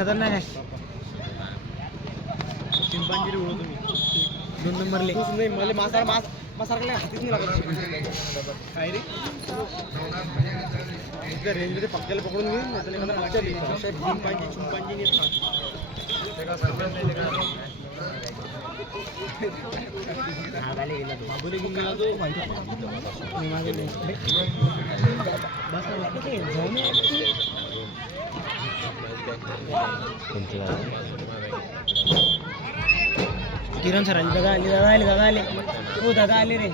खतरनाक आहे. चिंपांजी उडवतो मी 2 नंबरले. नाही मला मासारखा हातीच नाही लागत. काय रे त्या रेंजमध्ये पक्क्याला पकडून घेऊन चिंपांजी बाबूले घेऊन गेला तो. किरण सर आले. दादा आले हो दादा आले रे.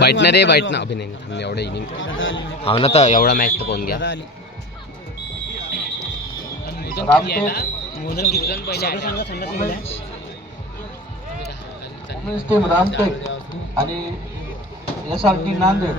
बैठना रे बैठना. अभी नाही थांबले एवढं इनिंग. हा ना तर एवढा मॅच तर कोण घ्या. टीम रामटेक आणि SRT नांदेड.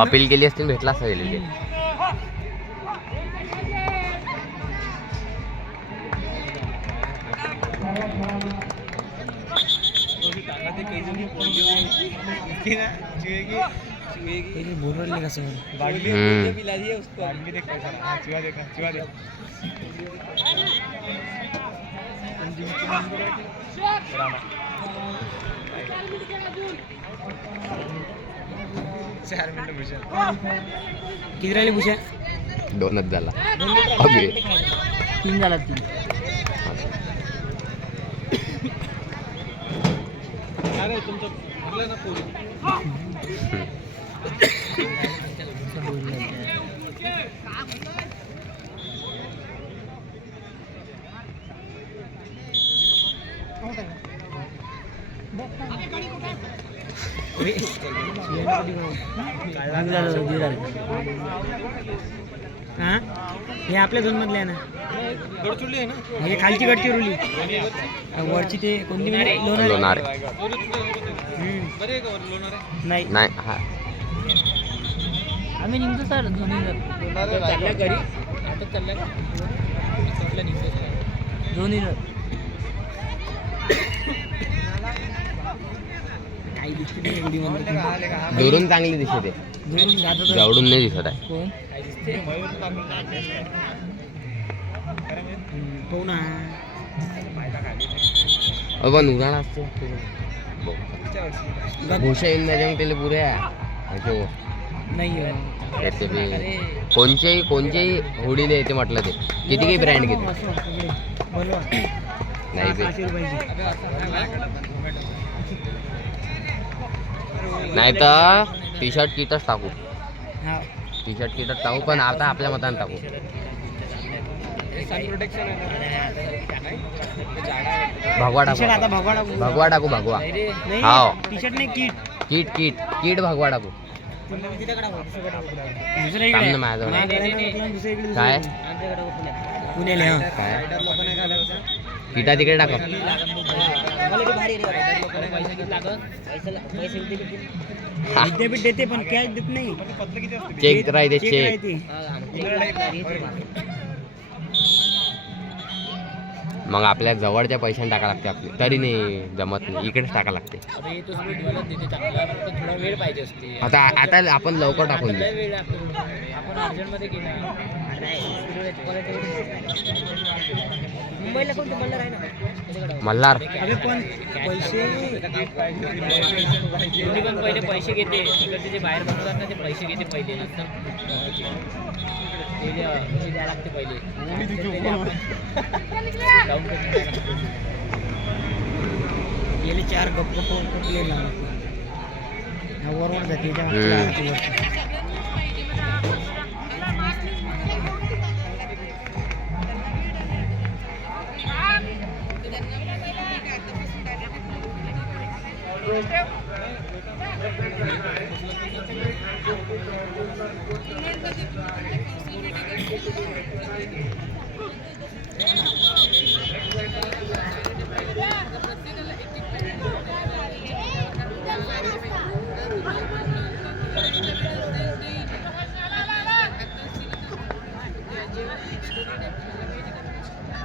अपील केली असतील भेटला असेल. बोलवले कसं किती राहिले भूषा? 2च झाला. 3 झाला. 3 तुमचं ना पोरी. हे आपल्या झोन मधले आहे ना. गडचुली आहे ना. हे खालची गडचिरोली वरची ते कोणती लोणार नाही नाही. आम्ही निघतो सर चालल्या घरी. आता चालल्या दोन्ही काही दिसते दुरून चांगली दिसते. जवळून नाही दिसत आहे. पण उदाहरण असतो भूषा येऊन जाऊन त्याला पुरे नाही. कोणच्याही होडीला येते म्हटलं ते किती काही ब्रँड घेते नाही. नाही तर टी शर्ट किटच टाकू. पण आता आपल्या मताने टाकू. भगवा टाकू. हा टी शर्ट नाही किट भगवा टाकू. काय किटा तिकडे टाका. विद्यापीठ देते पण कॅश देत नाही. चेक राहते चेक. मग आपल्या जवळच्या पैशाने टाका लागते. आपली तरी नाही जमत नाही. इकडेच टाका लागते. आता आपण लवकर टाकून देऊ. मुंबईला कोणतं मल्हार आहे ना मल्हार अरे पण पैसे तुम्ही पण पहिले पैसे घेते तिकडचे जे बाहेर बसतात ना ते पैसे घेते पहिले नंतर ते द्यायला लागते पहिले गेले 4 गप्प प्लेन लागले वरवर जाते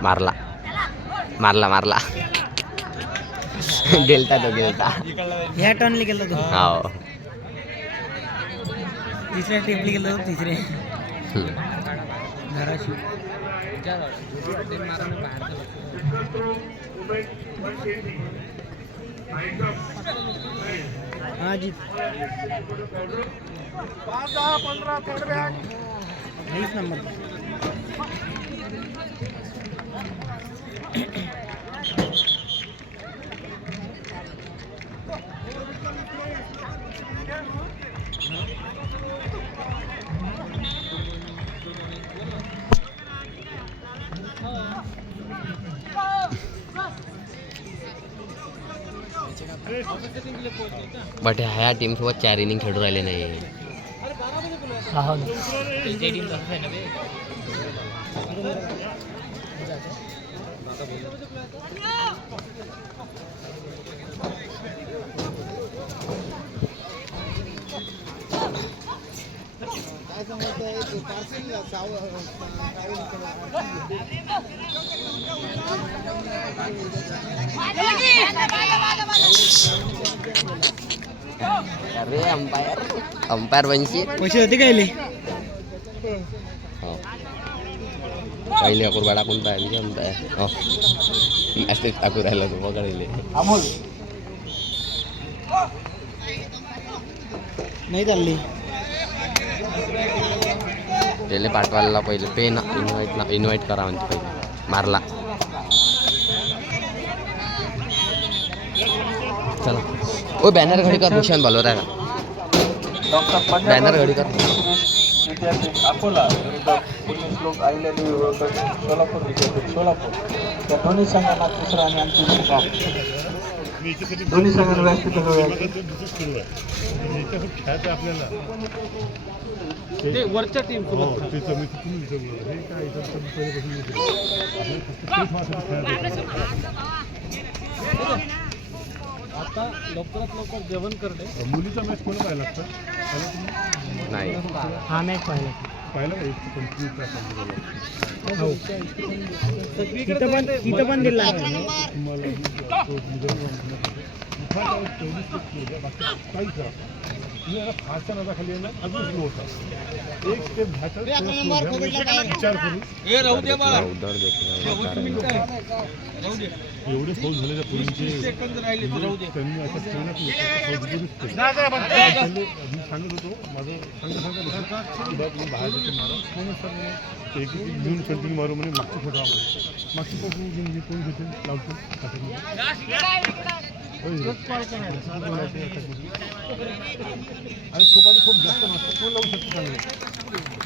मारला मारला मारला गेलता तो गेलता ह्या टर्नला गेलो तो हो तिसऱ्या टेपली गेलो तिसरे धाराशिव हा जी 20 नंबर बट ह्या टीम सोबत 4 इनिंग खेळून राहिले नाही अरे अंपायर वंचित पैसे होते काय हो पहिले अकुर बाळा कोण पाहिजे अंपायर हो असते टाकू राहिला तो पकडले अमोल नाही चालली त्याला पाठवायला पहिले पे ना इन्व्हाइट करा म्हणते पहिले मारला चला ओ बॅनर घडी कर भूषण बोलवर आहे का बॅनर घडी कर विद्यापीठ अकोला विरुद्ध पोलीस लोक आलेले सोलापूर विद्यापीठ सोलापूर या दोन्ही संघांना तिसरा आणि अंतिम मुकाम दोन्ही संघांना व्यासपीठ आपल्याला ते वरच्या टीम आता लवकरात लवकर जेवण करणे मुलीचा मॅच कोण पाहायला लागतं नाही हा मॅच पाहिला पाहिलं तिथं पण दिला फारच्या नादाखाली आहे ना अजून स्लो होता एक स्टेप घ्यायचा विचार करून एवढे फौज झाले त्या पोलिसचे त्यांनी आता मी सांगत होतो माझं सांगत बाहेर सर एक घेऊन कंटिन्यू मारू म्हणे मागची फोटो मागची फोटो घेऊन मी कोण घेते लावतो आणि खूप जास्त नसतं कोण लावू शकतो चांगलं